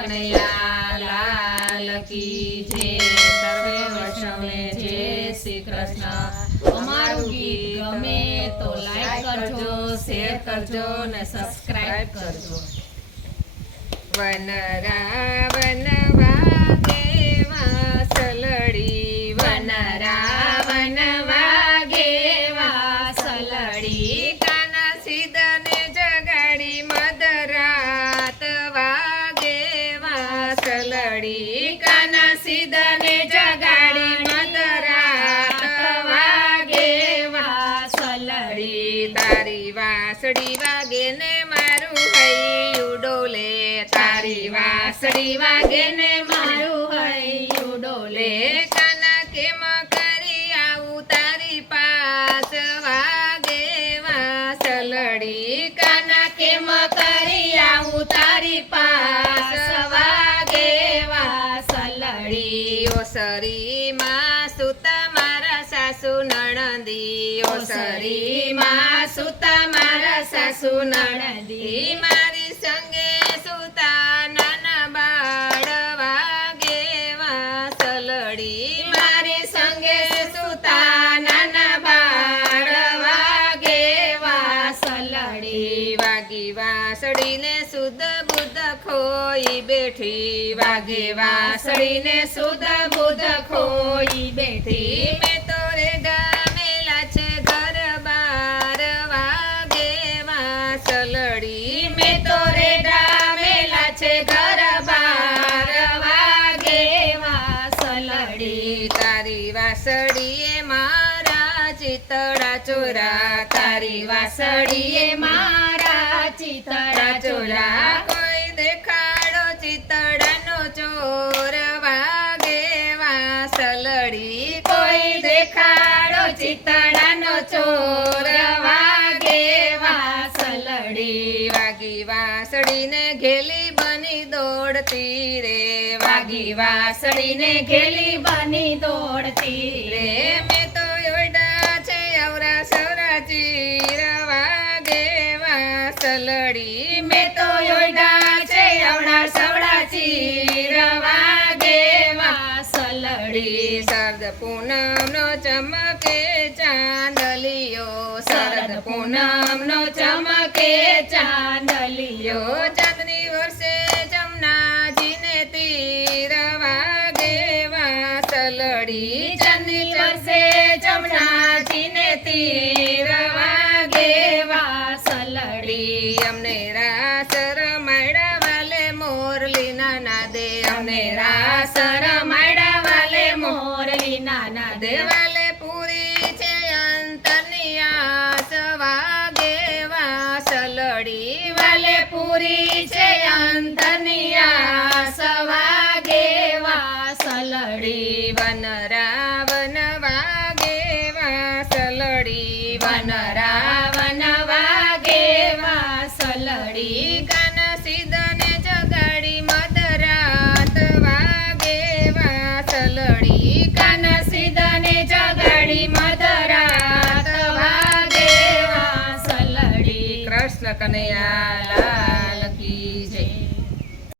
કનૈયા લાલ કી જય। સર્વે વૈષ્ણવને જય શ્રી કૃષ્ણ। અમારું ગીત ગમે તો લાઈક કરજો, શેર કરજો ને સબસ્ક્રાઇબ કરજો। વનરાવન વાગે વાસલડી, વનરાવન વાગે વાસલડી, કાના સીધને જગાડી મધરાત વાગે વાસલડી, કાના સીધને જગાડી મધરાત વાગે વાસલડી। તારી વાસળી વાગે ને મારું હૈયું ડોલે, તારી વાસળી વાગે ને મારું હૈયું ડોલે। કાના કેમ કરી આવું તારી પાસ વાગે વાસલડી, કાના કેમ કરી આવું તારી પાસ વાગે વાસલડી। ઓસરીમાં સુત મારા સાસુ નણંદી, ઓસરીમાં સુતા મારા સાસુ નણંદી, મારી સંગે સુતા નાના બાળ વાગે વાસલડી, મારી સંગે સુતા નાના બાળ વાગે વાસલડી। વાગી વાસળીને સુધ બુધ ખોઈ બેઠી, વાગે વાસળીને સુધ બુધ ખોઈ બેઠી। મેં તો રે ગામેલા છે ઘર બાર વાગે વાસલડી, મેં તો રેડા મેલા છે ઘર બાર વાગે વાસલડી। તારી વાસળીએ મારા ચિતડા ચોરા, તારી વાસળીએ મારા ચિતડા ચોરા, કોઈ દેખાડો ચિતડાનો ચોર વાગે વાસલડી, કોઈ દેખાડો ચિતડાનો ચોર વાગે વાસલડી। વાગી વાસળીને ઘેલી બની દોડતી રે, વાગી વાસળીને ઘેલી બની દોડતી રે, મેં તો યોડા છે અવરા સવરા ચીર વાગે વાસલડી, મેં તો યોડા છે અવડા સવડા ચીર વાગે વાસલડી। શરદ પૂનમનો ચમકે ચાંદલિયો, શરદ પૂનમનો ચમકે ચાંદલિયો, ચાંદની વર્ષે જમનાજીને તીર વાગે વાસલડી, ચાંદની વર્ષે જમનાજીને તીર વાગે વાસલડી। અમને રાસ રમાડા વાલે મોરલીના નાદે, અમને રાસ રમાડા વાલે મોરલીના નાદે, વાલે પૂરી છે અંતરની આસ વાગે વાસલડી, વાલે પૂરી છે અંતરની આસ વાગે વાસલડી। વનરાવન વાગે વાસલડી, વનરાવન વાગે વાસલડી, કાના સીધને જગાડી મધરાત વાગે વાસલડી, કાના સીધને જગાડી મધરાત વાગે વાસલડી। કૃષ્ણ કનૈયા